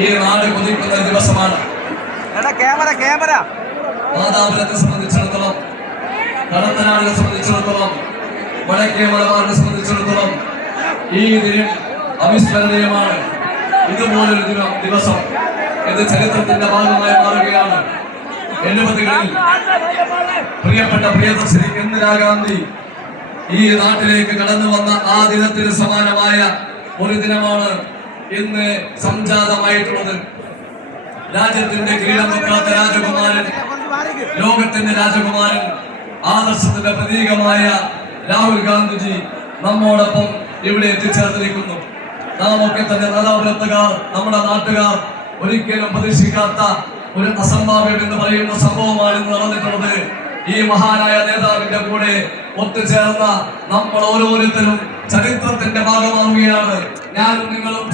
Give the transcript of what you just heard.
ഈ നാട് കൊതിക്കുന്ന ദിവസമാണ്. മാതാപുരത്തെ സംബന്ധിച്ചിടത്തോളം, കടത്തനാടിനെ സംബന്ധിച്ചിടത്തോളം, വടക്കേ മലബാറിനെ സംബന്ധിച്ചിടത്തോളം ഈ ദിനം അവിസ്മരണീയമാണ്. ഇതുപോലൊരു ദിവസം ഇത് ചരിത്രത്തിന്റെ ഭാഗമായി മാറുകയാണ്. 70കളിൽ പ്രിയപ്പെട്ട പ്രിയദർശിനി ഇന്ദിരാഗാന്ധി ഈ നാട്ടിലേക്ക് കടന്നു വന്ന ആ ദിനത്തിന് സമാനമായ ഒരു ദിനമാണ് ഇന്ന് സംജാതമായിട്ടുള്ളത്. രാജ്യത്തിന്റെ കിരീടം വെക്കാത്ത രാജകുമാരൻ, ലോകത്തിന്റെ രാജകുമാരൻ, ആദർശത്തിന്റെ പ്രതീകമായ രാഹുൽ ഗാന്ധിജി നമ്മോടൊപ്പം ഇവിടെ എത്തിച്ചേർന്നിരിക്കുന്നു. നാം ഒക്കെ തന്നെ നാദാപുരത്തുകാർ, നമ്മുടെ നാട്ടുകാർ ഒരിക്കലും പ്രതീക്ഷിക്കാത്ത ഒരു അസംഭാവ്യം എന്ന് പറയുന്ന സംഭവമാണ് ഇന്ന് നടന്നിട്ടുള്ളത്. ഈ മഹാനായ നേതാവിന്റെ കൂടെ ഒത്തുചേർന്ന നമ്മൾ ഓരോരുത്തരും ചരിത്രത്തിന്റെ ഭാഗമാവുകയാണ്. ഞാനും നിങ്ങളും